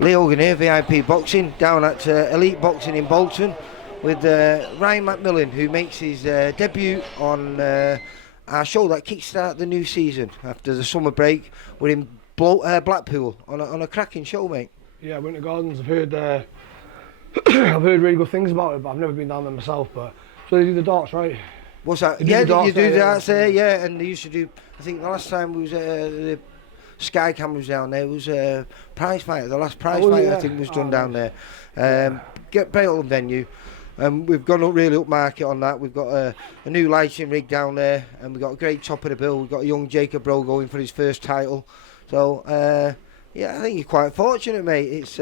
Lee Hogan here, VIP Boxing, down at Elite Boxing in Bolton with Ryan Macmillan, who makes his debut on our show that kickstart the new season after the summer break. We're in Blackpool on a cracking show, mate. Yeah, Winter Gardens. I've heard I've heard really good things about it, but I've never been down there myself. But so they do the darts, right? What's that? Yeah, you do the darts there, yeah, and they used to do. I think the last time we was the Sky cameras down there was prize fight. The last prize fight I think was done down there. Get great old venue. We've gone up really upmarket on that. We've got a new lighting rig down there, and we've got a great top of the bill. We've got a young Jacob Rowe going for his first title. So yeah, I think you're quite fortunate, mate.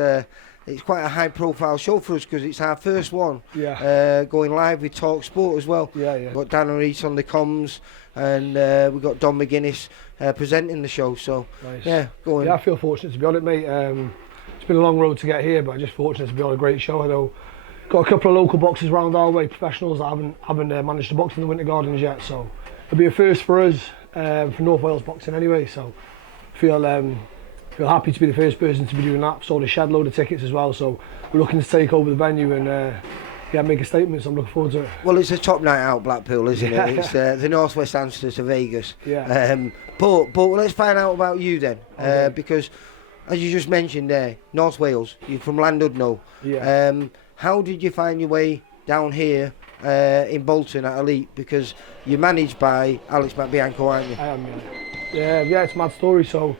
It's quite a high-profile show for us because it's our first one. Yeah. Going live with Talk Sport as well. Yeah. We've got Dan Reese on the comms, and we've got Don McGuinness presenting the show. So nice. Yeah, going. Yeah, I feel fortunate to be on it, mate. It's been a long road to get here, but I'm just fortunate to be on a great show. I know got a couple of local boxers around our way, professionals that haven't managed to box in the Winter Gardens yet. So it'll be a first for us, for North Wales boxing anyway. So feel happy to be the first person to be doing that. Sold a shed load of tickets as well, so we're looking to take over the venue and make a statement. So I'm looking forward to it. Well, it's a top night out, Blackpool, isn't it? It's the Northwest answer to Vegas. Yeah. But let's find out about you then, because as you just mentioned there, North Wales, you're from Llandudno. Yeah. How did you find your way down here in Bolton at Elite? Because you're managed by Alex Mattvienko, aren't you? I am. Yeah. It's a mad story. So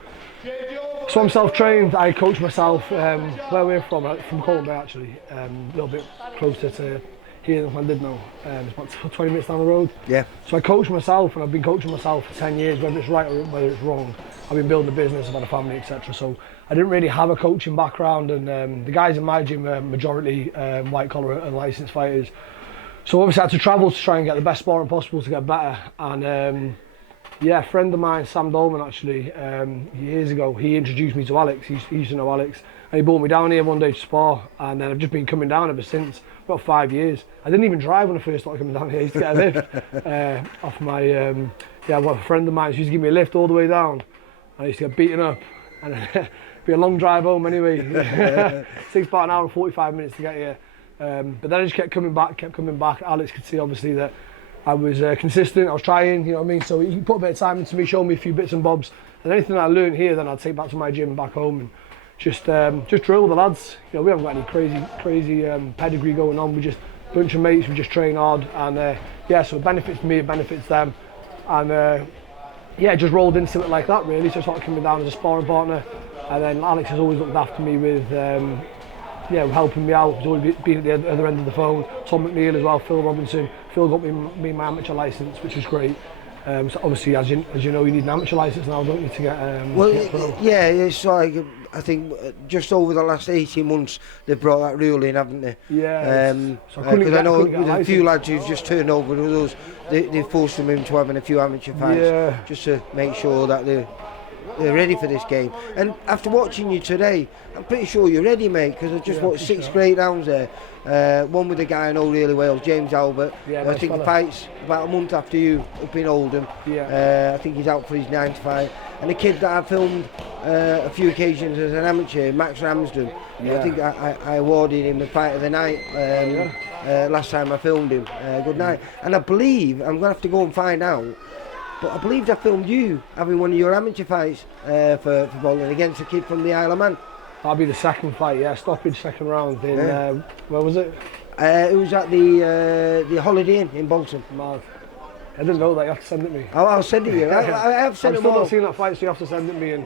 I'm self-trained. I coach myself. Where we're from Colton Bay actually, a little bit closer to here than Llandudno. It's about 20 minutes down the road. Yeah. So I coach myself, and I've been coaching myself for 10 years, whether it's right or whether it's wrong. I've been building a business, I've had a family, etc. So I didn't really have a coaching background, and the guys in my gym are majority white collar and licensed fighters. So obviously I had to travel to try and get the best sparring possible to get better. And a friend of mine, Sam Dolman, actually, years ago, he introduced me to Alex. He used to know Alex, and he brought me down here one day to spar, and then I've just been coming down ever since, about 5 years. I didn't even drive when I first started coming down here. I used to get a lift off my, a friend of mine used to give me a lift all the way down. I used to get beaten up, and it'd be a long drive home anyway. Takes about an hour and 45 minutes to get here. But then I just kept coming back. Alex could see obviously that I was consistent, I was trying, you know what I mean? So he put a bit of time into me, showed me a few bits and bobs, and anything that I learned here, then I'd take back to my gym back home and just drill with the lads. You know, we haven't got any crazy pedigree going on. We're just a bunch of mates, we just train hard, and so it benefits me, it benefits them, and just rolled into it like that really. So I started coming down as a sparring partner, and then Alex has always looked after me with helping me out. He's always been at the other end of the phone. Tom McNeil as well, Phil Robinson. Phil got me my amateur licence, which was great. So obviously, as you know, you need an amateur licence now, don't you, to get it's like, I think just over the last 18 months they've brought that rule in, haven't they? Yeah. Because I know with a few lads who've just turned over with us, they forced them into having a few amateur fights, just to make sure that they're ready for this game. And after watching you today, I'm pretty sure you're ready, mate, because I just watched 6 great rounds there. One with a guy I know really well, James Albert. I think the fight's about a month after you up in Oldham. I think he's out for his 9 to 5. And a kid that I filmed a few occasions as an amateur, Max Ramsden. I think I awarded him the fight of the night last time I filmed him. Good night. And I believe, I'm going to have to go and find out, but I believe I filmed you having one of your amateur fights for bowling against a kid from the Isle of Man. That'll be the second fight, stoppage second round in, where was it? It was at the Holiday Inn in Bolton. Mad. I didn't know that, you have to send it me. I'll send it you. I have sent it all. I've still not seen that fight, so you have to send it me. And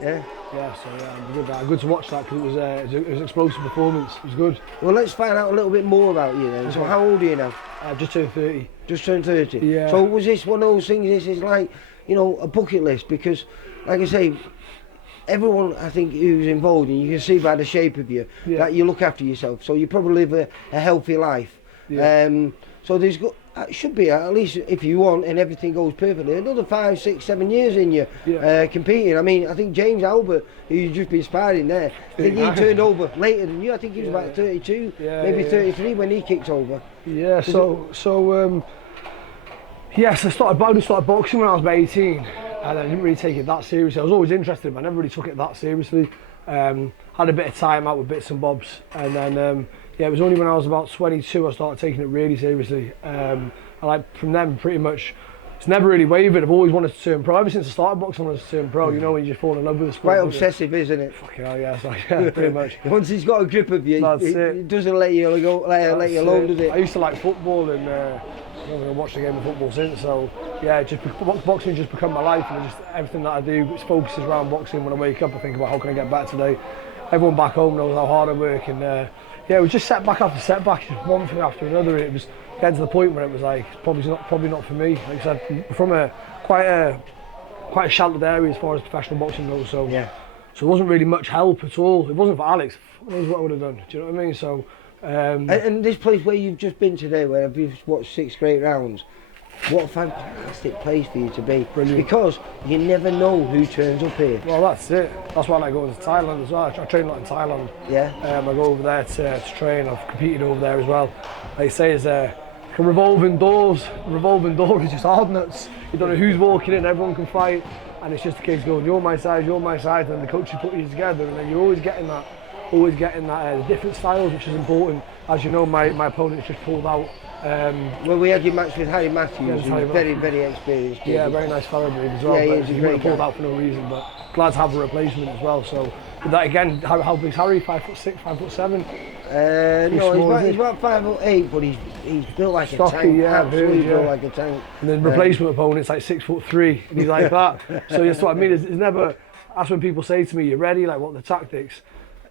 good to watch that, because it was an explosive performance. It was good. Well, let's find out a little bit more about you then. So how old are you now? Just turned 30. Just turned 30? Yeah. So was this one of those things, this is like, a bucket list? Because, like I say, everyone I think who's involved, and you can see by the shape of you, that you look after yourself. So you probably live a healthy life. Yeah. So there's should be, at least if you want and everything goes perfectly, another 5, 6, 7 years in you competing. I mean, I think James Albert, who you've just been sparring there, I think he turned over later than you. I think he was about 32, maybe 33 when he kicked over. Yeah, I started boxing when I was about 18, and I didn't really take it that seriously. I was always interested, but I never really took it that seriously. Had a bit of time out with bits and bobs, and then yeah, it was only when I was about 22 I started taking it really seriously. And like from then, pretty much, it's never really wavered. I've always wanted to turn pro. Ever since I started boxing, I wanted to turn pro. You know, when you just fall in love with the sport. Quite obsessive, isn't it? Fucking hell, yeah, it's like, yeah, pretty much. Once he's got a grip of you, it doesn't let you go, let you alone, does it? I used to like football, and I haven't watched a game of football since. So yeah, boxing just become my life, and just everything that I do focuses around boxing. When I wake up, I think about how can I get better today. Everyone back home knows how hard I work, and yeah, it was just setback after setback, just one thing after another. It was getting to the point where it was like probably not for me. Like I said, from quite a sheltered area as far as professional boxing goes. So yeah, so it wasn't really much help at all. It wasn't for Alex. Who knows what I would have done? Do you know what I mean? So and this place where you've just been today, where you've watched 6 great rounds. What a fantastic place for you to be. Brilliant. Because you never know who turns up here. Well, that's it. That's why I like going to Thailand as well. I train a lot in Thailand. Yeah. I go over there to train. I've competed over there as well. Like I say, it's like a revolving door is just hard nuts. You don't know who's walking in, everyone can fight, and it's just a case of going, you're my size, and the coach will put you together, and then you're always getting that different styles, which is important. As you know, my opponent just pulled out. Well, we had your match with Harry Matthews, who's very, very experienced. Yeah, very nice fellow as well. Yeah, but he would have pulled out for no reason, but glad to have a replacement as well. So, with that again, how big's Harry? 5'6", 5'7"? No, he's about 5'8", but he's built like stocky, a tank. Yeah, absolutely built like a tank. And then replacement opponent's like 6'3", and he's like that. So that's what I mean. It's never. That's when people say to me, "You're ready? Like, what are the tactics?"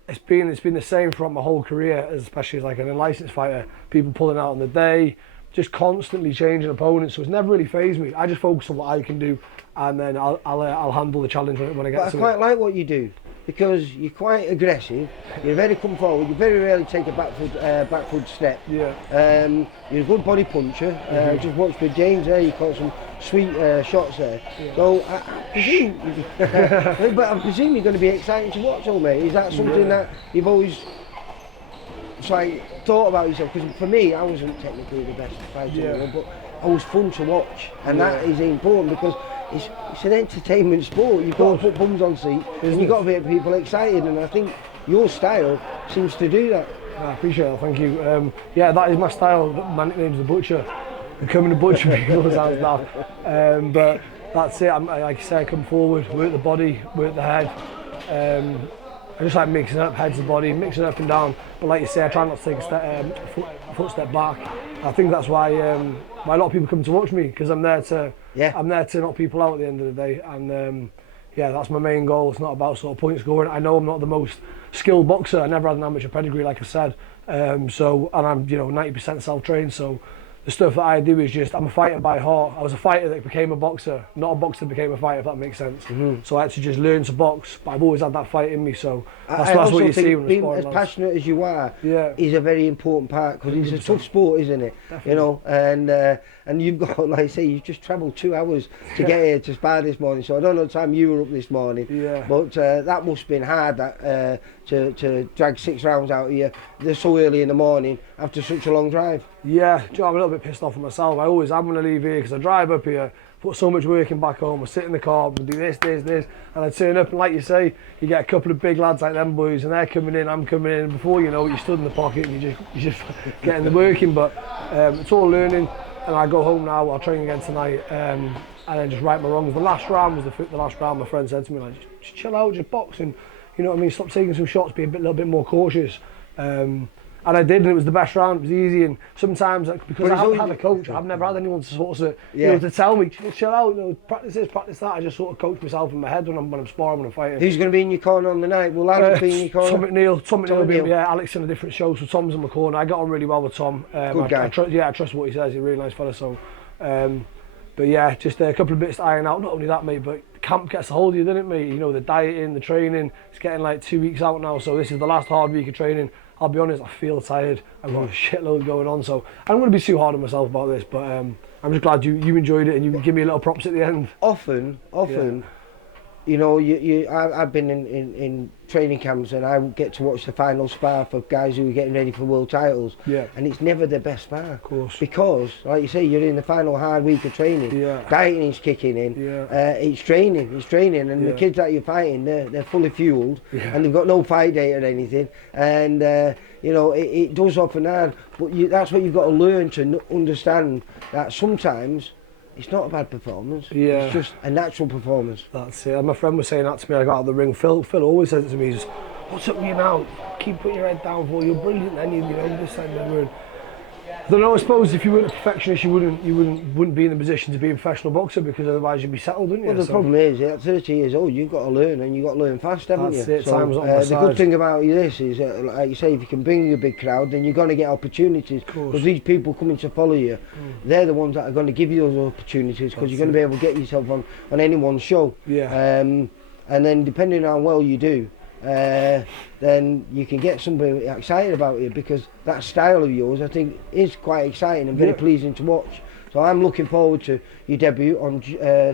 It's been the same throughout my whole career, especially as like an unlicensed fighter. People pulling out on the day, just constantly changing opponents. So it's never really fazed me. I just focus on what I can do, and then I'll handle the challenge when I get to it. But I quite like what you do, because you're quite aggressive. You're very come forward. You very rarely take a backward step. Yeah. You're a good body puncher. Just watched with James there. You caught some sweet shots there. Yeah. So I presume, but I presume you're going to be exciting to watch, all mate. Is that something that you've always thought about yourself? Because for me, I wasn't technically the best fighter in the world, but I was fun to watch, and that is important because it's an entertainment sport. You've got to put bums on seats, and you've got to make people excited, and I think your style seems to do that. I appreciate that, thank you. Yeah, that is my style. My nickname's the Butcher. Becoming a butcher people sounds daft. But that's it. Like I say, I come forward, work the body, work the head. I just like mixing up heads and body, mixing up and down. But like you say, I try not to take a footstep back. I think that's why a lot of people come to watch me, because I'm there to knock people out at the end of the day. And yeah, that's my main goal. It's not about sort of point scoring. I know I'm not the most skilled boxer. I never had an amateur pedigree, like I said. And I'm 90% self-trained. So the stuff that I do is just, I'm a fighter by heart. I was a fighter that became a boxer, not a boxer that became a fighter, if that makes sense. So I had to just learn to box, but I've always had that fight in me, so that's what you see when being as passionate as you are is a very important part, because it's a tough sport, isn't it? Definitely. You know, and you've got, like I say, you've just travelled 2 hours to get here to spar this morning, so I don't know the time you were up this morning, but that must have been hard, that to drag 6 rounds out of you so early in the morning after such a long drive. Yeah, I'm a little bit pissed off with myself. I always am when I leave here, because I drive up here, put so much work in back home, I sit in the car and do this, and I turn up, and like you say, you get a couple of big lads like them boys, and they're coming in, I'm coming in, and before you know it, you stood in the pocket and you're just getting the work in. But it's all learning, and I go home now, I'll train again tonight, and then just right my wrongs. The last round was the last round. My friend said to me, like, just chill out, just box, and you know what I mean, stop taking some shots, be a little bit more cautious. And I did, and it was the best round. It was easy, and sometimes because I haven't had a coach, I've never had anyone to sort of to tell me, chill out, practice this, practice that. I just sort of coach myself in my head when I'm sparring, when I'm fighting. Who's going to be in your corner on the night? Will Alex be in your corner? Tom McNeil will be, Alex in a different show, so Tom's in my corner. I got on really well with Tom. Good guy. I trust what he says. He's a really nice fella. So, but yeah, just a couple of bits to iron out. Not only that, mate, but camp gets a hold of you, doesn't it, mate? You know, the dieting, the training. It's getting like 2 weeks out now, so this is the last hard week of training. I'll be honest, I feel tired. I've got a shitload going on, so I'm going to be too hard on myself about this, but I'm just glad you enjoyed it and you give me a little props at the end. Often, you know, I've been in training camps and I get to watch the final spar for guys who are getting ready for world titles. Yeah. And it's never the best spar. Of course. Because, like you say, you're in the final hard week of training. Yeah. Dieting's kicking in. Yeah. It's training. And the kids that you're fighting, they're fully fueled. Yeah. And they've got no fight date or anything. And, you know, it does often hard. But that's what you've got to learn to understand, that sometimes it's not a bad performance. Yeah. It's just a natural performance. That's it. And my friend was saying that to me. I got out of the ring. Phil always says it to me. He's, "What's up with you now? Keep putting your head down. For you're brilliant. Then you know this and that." I don't know. I suppose if you weren't a perfectionist, you wouldn't be in the position to be a professional boxer, because otherwise you'd be settled, wouldn't you? Well, the problem is, at 30 years old, you've got to learn, and you've got to learn fast, haven't That's you? it. Time's on my the side. good thing about this is, like you say, if you can bring a big crowd, then you're going to get opportunities. Because these people coming to follow you, they're the ones that are going to give you those opportunities, because you're going to be able to get yourself on anyone's show. Yeah. And then depending on how well you do, then you can get somebody excited about you, because that style of yours, I think, is quite exciting and very pleasing to watch. So I'm looking forward to your debut on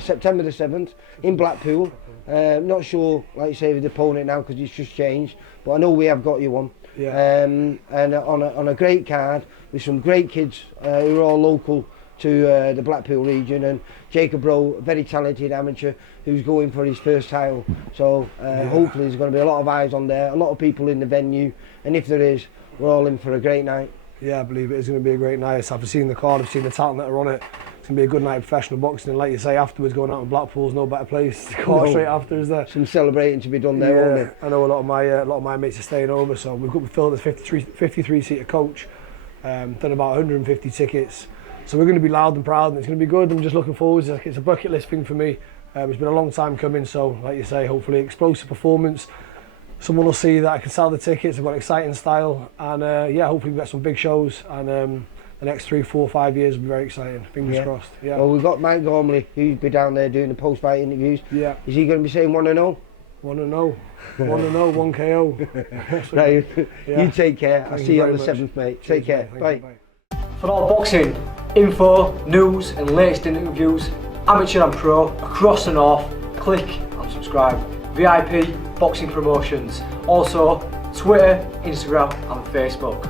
September the 7th in Blackpool. Not sure, like you say, with the opponent now, because it's just changed, but I know we have got you one. Yeah. And on a great card with some great kids who are all local to the Blackpool region, and Jacob Rowe, a very talented amateur who's going for his first title. So hopefully there's going to be a lot of eyes on there, a lot of people in the venue, and if there is, we're all in for a great night. Yeah, I believe it is going to be a great night. I've seen the card, I've seen the talent that are on it. It's going to be a good night of professional boxing, and like you say, afterwards going out in Blackpool's no better place to go straight after, is there? Some celebrating to be done there, won't there? I know a lot of my mates are staying over, so we've got filled as 53-seater coach, done about 150 tickets. So we're going to be loud and proud, and it's going to be good. I'm just looking forward to it. It's a bucket list thing for me. It's been a long time coming, so like you say, hopefully explosive performance. Someone will see that I can sell the tickets. I've got an exciting style, and hopefully we've got some big shows, and the next 3, 4, 5 years will be very exciting. Fingers crossed. Yeah. Well, we've got Mike Gormley, who'll be down there doing the post-fight interviews. Yeah. Is he going to be saying 1-0? 1-0. 1-0, 1 KO. Right, you take care. I'll see you on the 7th, mate. Take care. Bye. For all boxing info, news and latest interviews, amateur and pro, across the north, click and subscribe. VIP Boxing Promotions. Also Twitter, Instagram and Facebook.